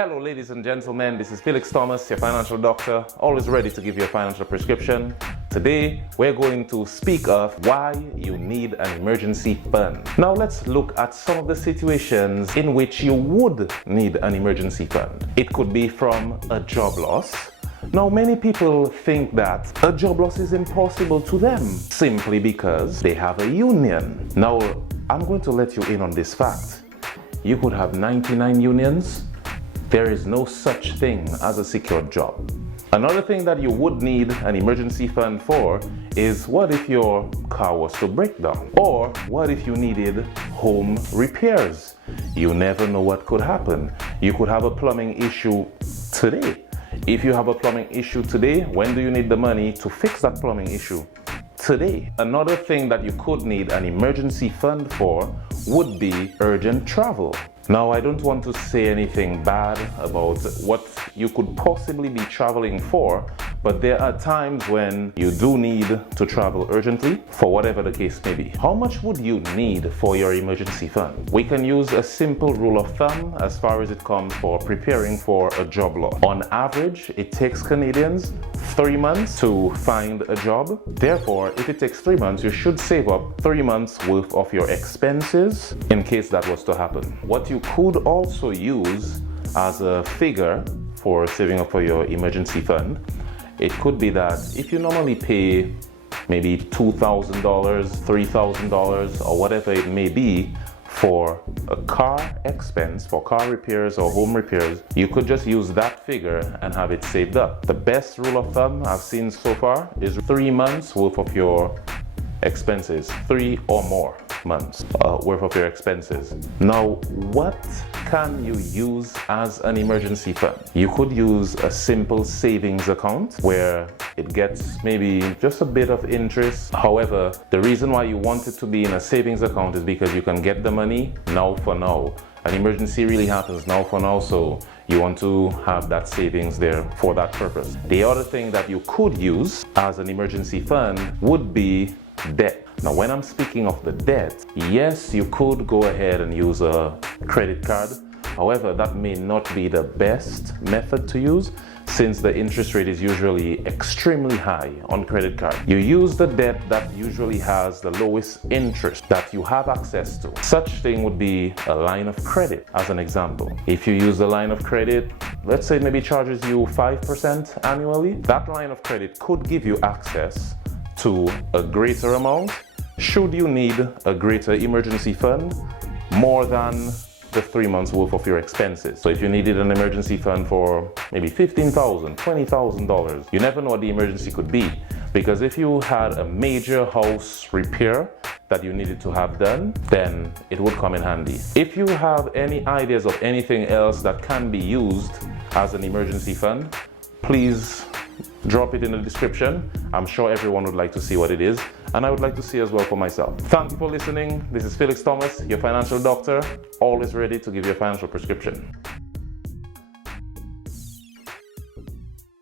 Hello ladies and gentlemen, this is Felix Thomas, your financial doctor, always ready to give you a financial prescription. Today, we're going to speak of why you need an emergency fund. Now let's look at some of the situations in which you would need an emergency fund. It could be from a job loss. Now many people think that a job loss is impossible to them simply because they have a union. Now, I'm going to let you in on this fact. You could have 99 unions. There is no such thing as a secured job. Another thing that you would need an emergency fund for is what if your car was to break down? Or what if you needed home repairs? You never know what could happen. You could have a plumbing issue today. If you have a plumbing issue today, when do you need the money to fix that plumbing issue? Today. Another thing that you could need an emergency fund for would be urgent travel. Now, I don't want to say anything bad about what you could possibly be traveling for, but there are times when you do need to travel urgently for whatever the case may be. How much would you need for your emergency fund? We can use a simple rule of thumb as far as it comes for preparing for a job loss. On average, it takes Canadians 3 months to find a job. Therefore, if it takes 3 months, you should save up 3 months worth of your expenses in case that was to happen. What you could also use as a figure for saving up for your emergency fund, it could be that if you normally pay maybe $2,000, $3,000 or whatever it may be for a car expense, for car repairs or home repairs, you could just use that figure and have it saved up. The best rule of thumb I've seen so far is 3 months worth of your expenses, 3 or more months worth of your expenses. Now, what can you use as an emergency fund? You could use a simple savings account where it gets maybe just a bit of interest. However, the reason why you want it to be in a savings account is because you can get the money now for now. An emergency really happens now for now, so you want to have that savings there for that purpose. The other thing that you could use as an emergency fund would be debt. Now, when I'm speaking of the debt, yes, you could go ahead and use a credit card. However, that may not be the best method to use since the interest rate is usually extremely high on credit card. You use the debt that usually has the lowest interest that you have access to. Such thing would be a line of credit, as an example. If you use the line of credit, let's say it maybe charges you 5% annually, that line of credit could give you access to a greater amount should you need a greater emergency fund more than the 3 months worth of your expenses. So if you needed an emergency fund for maybe $15,000, $20,000, you never know what the emergency could be. Because if you had a major house repair that you needed to have done, then it would come in handy. If you have any ideas of anything else that can be used as an emergency fund, please drop it in the description. I'm sure everyone would like to see what it is, and I would like to see as well for myself. Thank you for listening. This is Felix Thomas, your financial doctor, always ready to give you a financial prescription.